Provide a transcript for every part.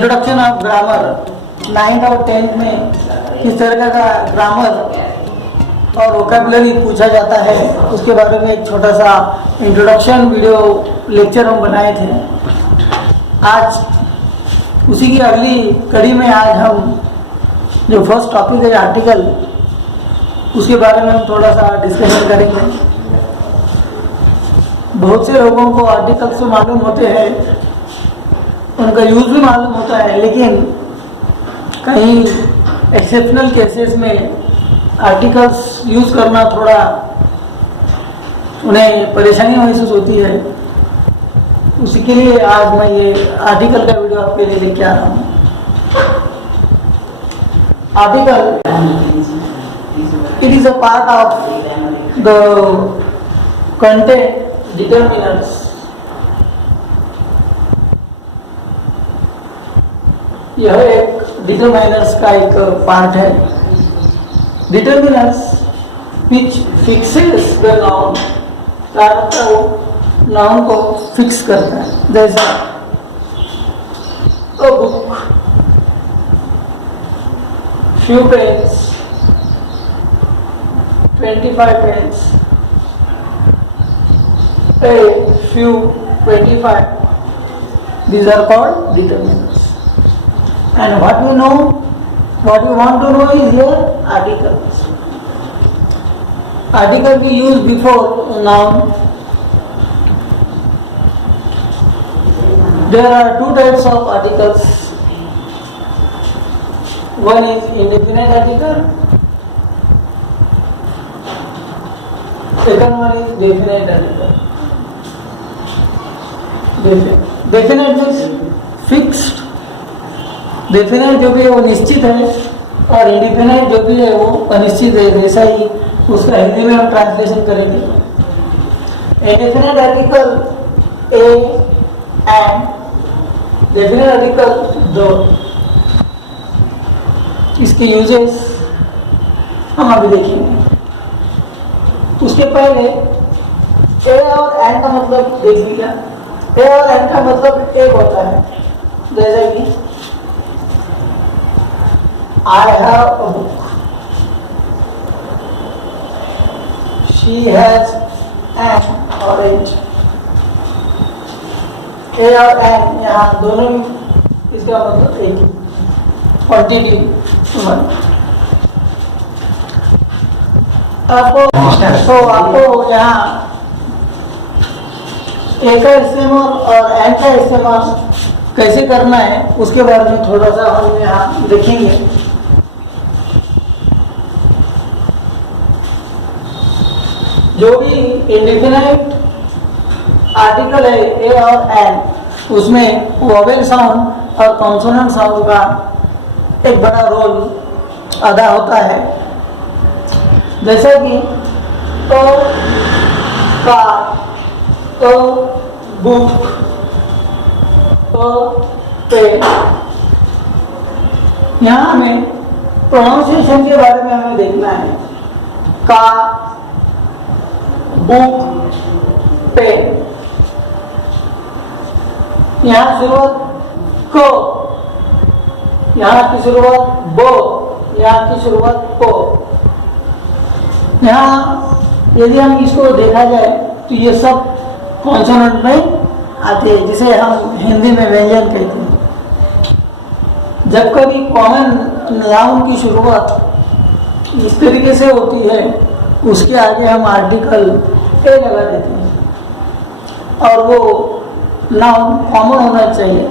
Introduction of grammar 9th और 10th में किस तरह का ग्रामर और वोकैबुलरी पूछा जाता है उसके बारे में एक छोटा सा इंट्रोडक्शन वीडियो लेक्चर हम बनाए थे। आज उसी की अगली कड़ी में आज हम जो फर्स्ट टॉपिक है आर्टिकल, उसके बारे में हम थोड़ा सा डिस्कशन करेंगे। बहुत से लोगों को आर्टिकल्स तो मालूम होते हैं, उनका यूज भी मालूम होता है, लेकिन कहीं एक्सेप्शनल केसेस में आर्टिकल्स यूज करना थोड़ा उन्हें परेशानी महसूस होती है। उसी के लिए आज मैं ये आर्टिकल का वीडियो आपके लिए लेके आ रहा हूँ। Article it is a part of the content determinants. यह एक डिटरमिनर्स का एक पार्ट है। Determiners which fixes the noun, noun को फिक्स करता है। जैसे a book, few pens, 25 pens, a few 25, these are called determinants. And what we want to know is here articles. Article we use before noun. There are two types of articles. One is indefinite article, second one is definite article. Definite means fixed. Definite जो भी है वो निश्चित है और indefinite जो भी है वो अनिश्चित है। जैसा ही उसका हिंदी में हम ट्रांसलेशन करेंगे। Indefinite article A and definite article दो, इसके यूजेस हम अभी देखेंगे। उसके पहले ए और एंड का मतलब देख लिया। ए और एंड का मतलब एक होता है। जैसे कि I have a book. She has an orange. A और N यहाँ दोनों इसका मतलब एक ही क्वांटिटी आपको यहाँ A का इस्तेमाल और N का इस्तेमाल कैसे करना है उसके बारे में थोड़ा सा हम यहाँ देखेंगे। जो भी इंडिफिनाइट आर्टिकल है ए और एन, उसमें वोवेल साउंड और कॉन्सोनेंट साउंड का एक बड़ा रोल अदा होता है। जैसे कि तो, कार, तो, बुक, तो, पेन। यहाँ हमें प्रोनाउंसिएशन के बारे में हमें देखना है। का, बुक, पेन। यहाँ शुरुआत को, यहाँ की शुरुआत बो, यहाँ की शुरुआत को। यहाँ यदि हम इसको देखा जाए तो ये सब कॉन्सोनेंट में आते हैं, जिसे हम हिंदी में व्यंजन कहते हैं। जब कभी कॉमन नाउन की शुरुआत इस तरीके से होती है, उसके आगे हम आर्टिकल ए लगा देते हैं और वो नाउन कॉमन होना चाहिए।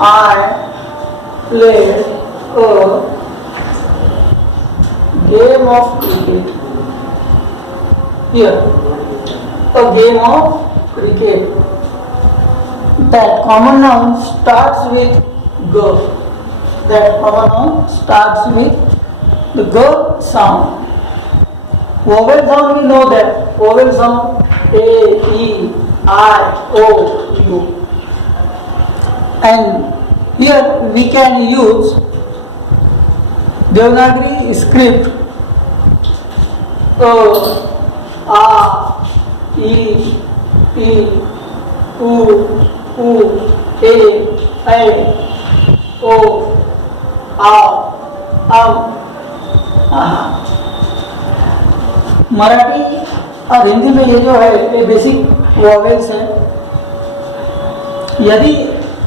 I played a game of cricket. Here, a game of cricket. That common noun starts with G. That common noun starts with the G sound. Vowel sound, we know that. Vowel sound A, E, I, O, U. And here we can use Devanagari script. A, I, E, उ, ए, ओ, आ, मराठी और हिंदी में ये जो है ये basic vowels है। यदि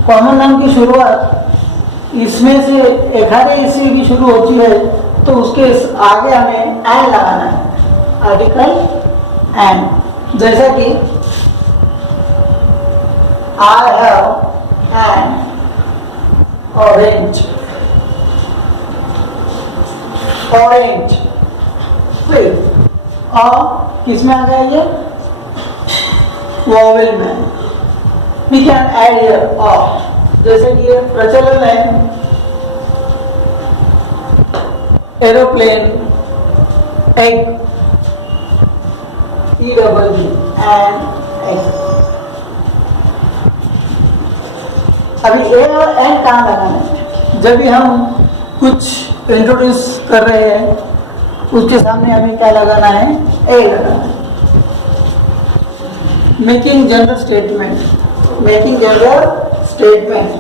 common noun की शुरुआत इसमें से एक आधे से भी शुरू होती है तो उसके आगे हमें एन लगाना है, आर्टिकल एन। जैसा कि I have an orange, orange. फिर किस में आ गया ये? वॉवेल में। We can add here of, जैसे कि ये प्रचलन है aeroplane, egg, EWG and egg. अभी ए और एन कहाँ लगाना है? जब भी हम कुछ इंट्रोड्यूस कर रहे हैं उसके सामने हमें क्या लगाना है? ए लगाना है। Making general statement, making general statement.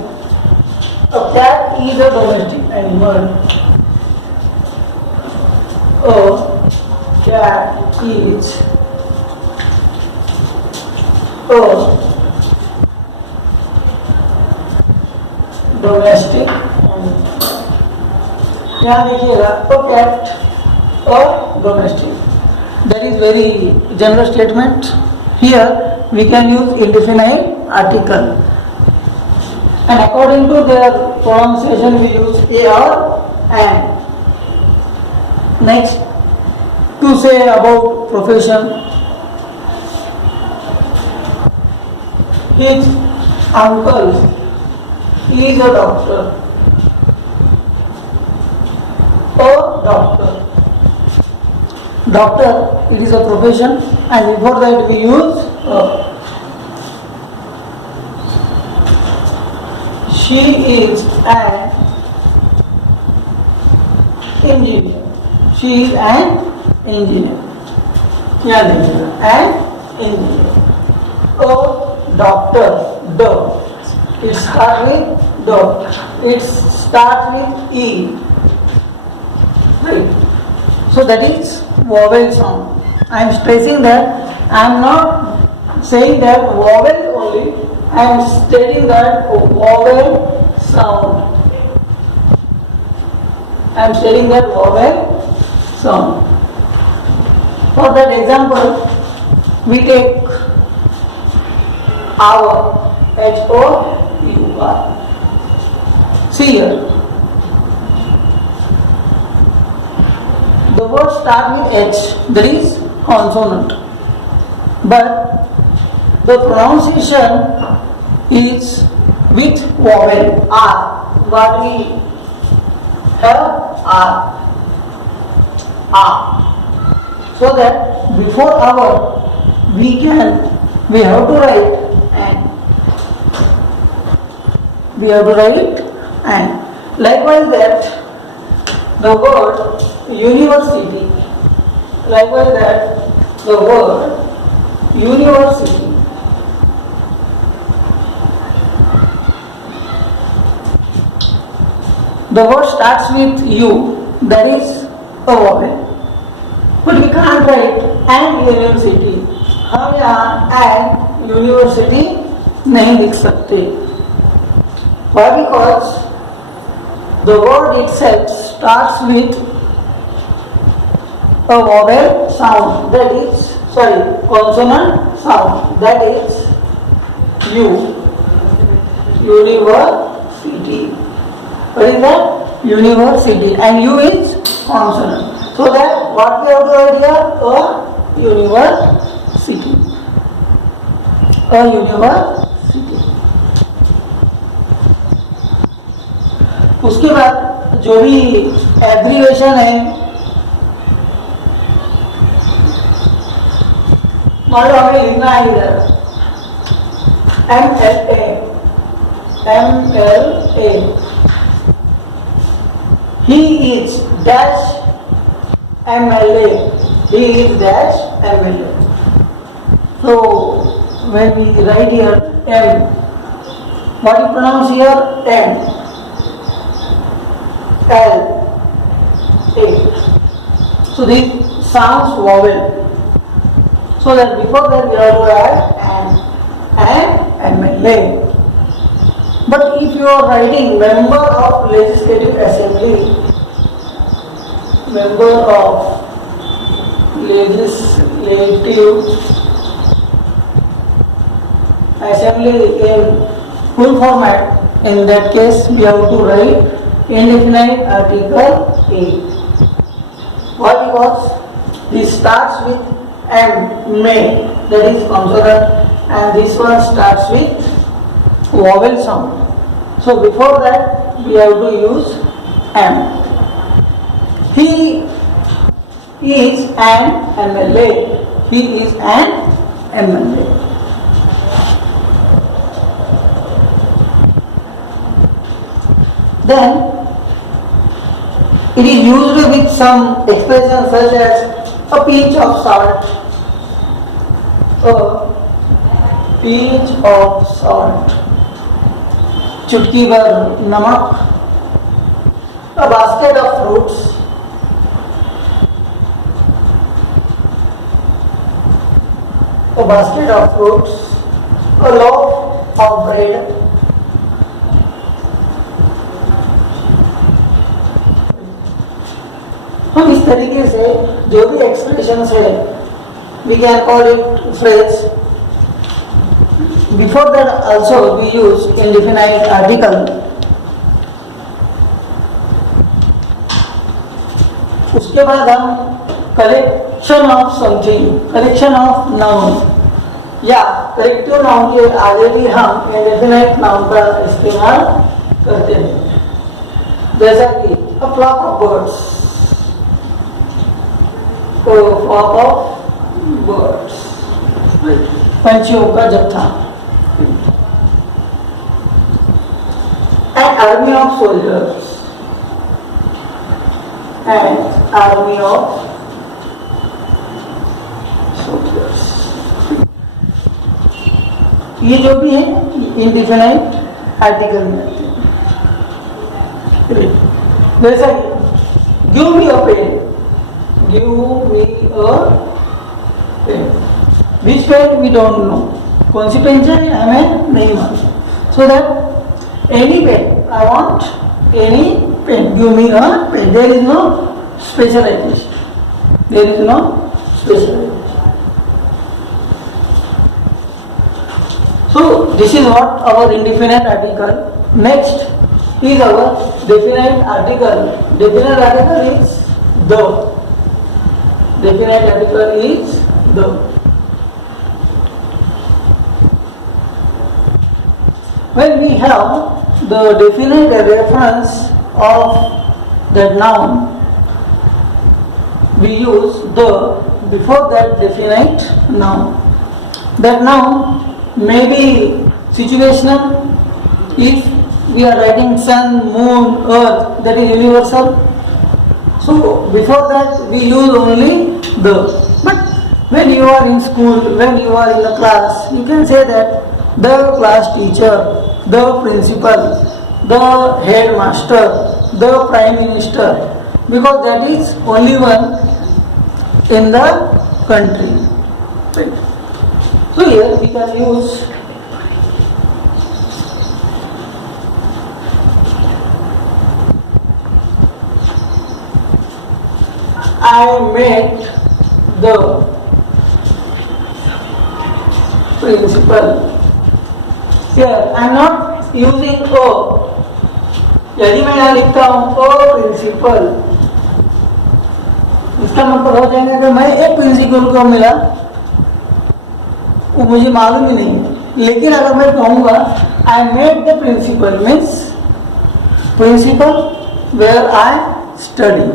अब cat is a domestic animal. Cat is a domestic animal। यहाँ देखिएगा तो cat और domestic, that is very general statement। Here we can use indefinite article and according to their pronunciation we use a or an। Next, to say about profession, his uncle is a doctor, a doctor। Doctor, it is a profession, and before that we use she is an engineer, she is an engineer। क्या देखिएगा? an engineer। a doctor, the, it starts with the, it starts with e, right? So that is vowel sound। I am stressing that I am not saying that vowel only, I am stating that vowel sound। I am stating that vowel sound। For that example, we take our, H-O-U-R। See here, the word start with H, that is consonant, but the pronunciation is with vowel R, what we have R, R। So that before our we have to write and, we have to write and। Likewise that the word university, likewise that the word university, the word starts with U, that is a vowel, but we can't write and university। हम यहाँ and university नहीं लिख सकते। Why? Because the word itself starts with a vowel sound, that is, consonant sound, that is U, university। What is that? University, and U is consonant। So that what we have to write here? A university, a university। उसके बाद जो भी abbreviation है, मान लो हमें लिखना है इधर MLA, he is dash MLA, he is dash MLA। So when we write here M. What you pronounce here? M. L. A. So this sounds vowel. So that before that we have to add and MLA. But if you are writing member of legislative assembly, member of legislative assembly in full format, in that case we have to write indefinite article A. Why? Because this starts with M, may, that is consonant, and this one starts with vowel sound. So before that we have to use M. He is an MLA. He is an MLA. Then it is used with some expressions such as a pinch of salt, a pinch of salt, चुटकी भर नमक, a basket of fruits, a basket of fruits, a loaf of bread, हम इस तरीके से जो भी expression है we can call it phrase. Before that also we use indefinite article. उसके बाद हम collection of something, collection of noun या करेक्टिव नाउन के आगे भी हम इंडेफिनाइट नाउन का इस्तेमाल करते हैं, जैसा कि a flock of birds, तो flock of birds, पंछियों का जत्था, an army of soldiers, an army of soldiers. ये जो भी है इंडिफिनाइट आर्टिकल में आते हैं. जैसा give me a pen, give me a pen, which pen we don't know, कौन सी पेन चाहिए हमें नहीं मालूम. So that any pen, I want any pen, give me a pen. There is no specialisation, there is no specialisation. So this is what our indefinite article. Next is our definite article. Definite article is the. Definite article is the. When we have the definite reference of that noun, we use the before that definite noun. That noun may be situational. If we are writing sun, moon, earth, that is universal. So before that we use only the. But when you are in school, when you are in a class, you can say that the class teacher, the principal, the headmaster, the prime minister, because that is only one in the country. Right. So here we can use I met the principal. Here I am not using O. यदि मैं यहाँ लिखता हूँ O principal, इसका मतलब हो जाएगा कि मैं एक प्रिंसिपल को मिला, वो मुझे मालूम ही नहीं है. लेकिन अगर मैं कहूँगा I met the principal, means principal where I study,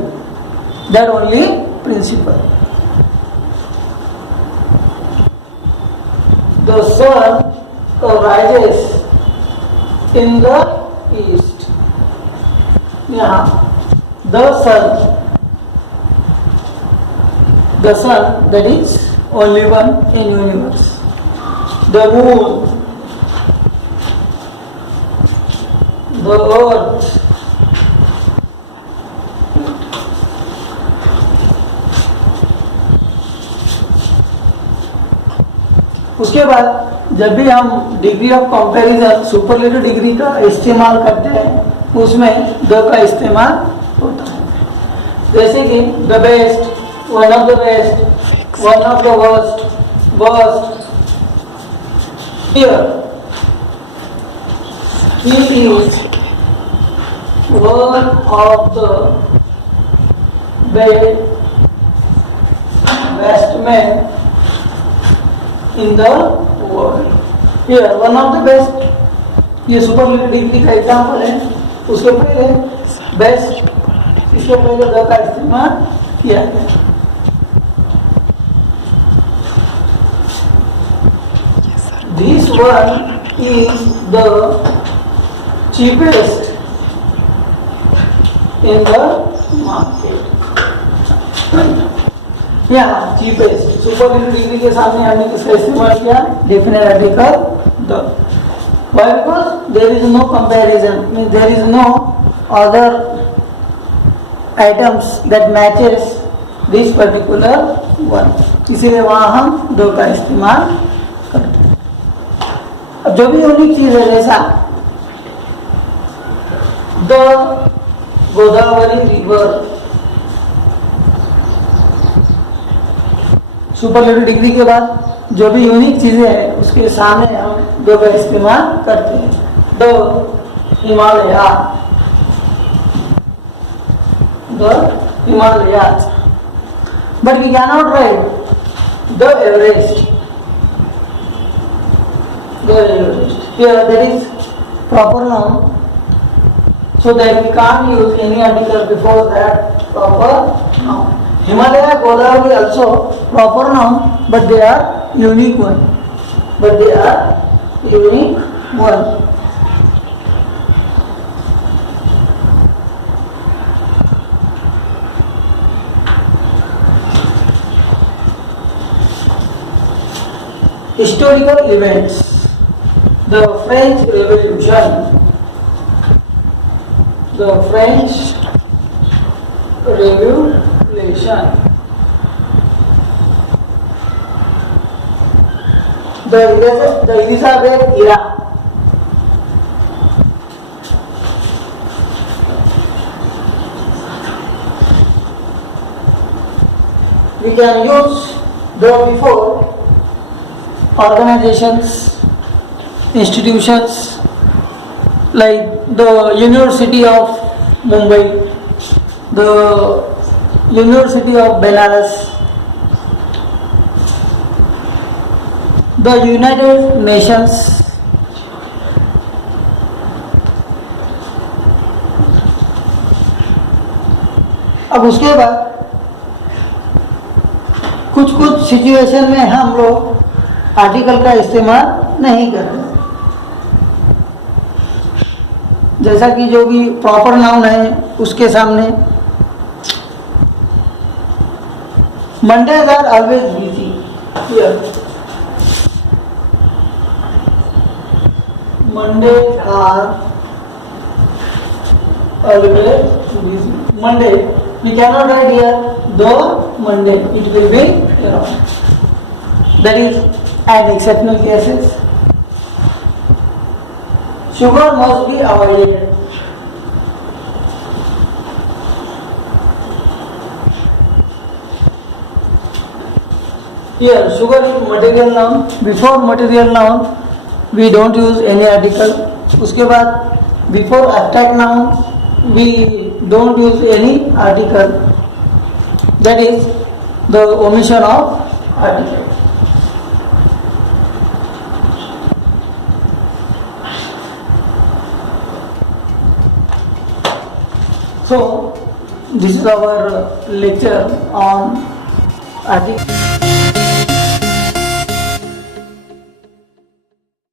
that only principal. The sun rises in the east. यहाँ the sun that is only one in universe. The moon the earth. उसके बाद जब भी हम degree of comparison superlative degree का इस्तेमाल करते हैं उसमें द का इस्तेमाल होता है, जैसे कि the best, one of the best, one of the worst, worst. Here he is one of the best man in the world. Here, one of the best, ये सुपरलेटिव डिग्री का एग्जाम्पल है। उसके पहले बेस्ट, इसके पहले the का इस्तेमाल किया गया। This one is the cheapest in the market. यहाँ चीपेस्ट सुपरलेटिव डिग्री के सामने हमने किसका इस्तेमाल किया? Definite article the. Why? Because there is no comparison, means there is no other items that matches this particular one, इसीलिए वहां हम दो का इस्तेमाल करते हैं। अब जो भी यूनिक चीज है, जैसा the Godavari river, superlative degree के बाद जो भी यूनिक चीजें हैं उसके सामने हम दो का इस्तेमाल करते हैं। The Himalaya, the Himalayas, but we can not write the Everest, the Everest. Here that is proper noun, so that we can't use any article before that proper noun. Himalaya, Godavari also proper noun, but they are unique one. But they are unique one. Historical events. The French Revolution. The French Revolution. The Elizabeth era. We can use the before organizations, institutions like the University of Mumbai, the University of Benares, the United Nations, अब उसके बाद कुछ situation में हम लोग article का इस्तेमाल नहीं करते, जैसा कि जो भी प्रॉपर नाउन है उसके सामने Mondays are always busy. Here, Mondays are always busy. Monday, we cannot write here the Monday. It will be wrong. That is an exceptional cases. Sugar must be avoided. Here, sugar is material noun. Before material noun, we don't use any article. उसके बाद before abstract noun, we don't use any article. That is the omission of article. So, this is our lecture on article.